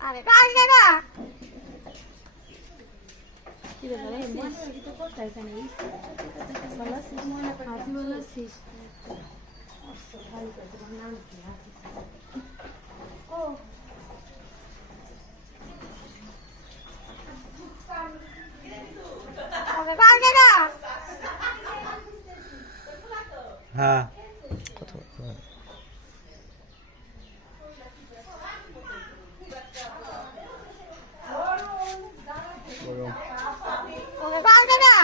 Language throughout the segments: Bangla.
আরে কাজে না কি রে ভাই মনে কি তো করতে এখানে ভালো আছিস মনে করে আপনি ভালো আছিস ভালো করে তোমার নাম কি ও আরে কাজে না হ্যাঁ কত আরে কাজে না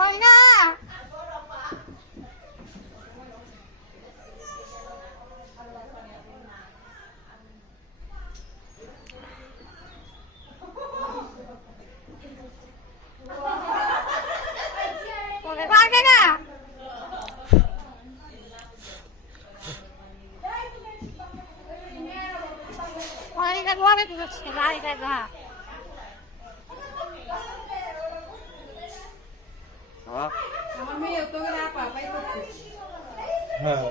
ওই না ওরে কাজে না বাড়িটা ঘরে ঢুকছে বাড়িটা ঘা আমার মেয়ে তো করে আপা পাই করছে হ্যাঁ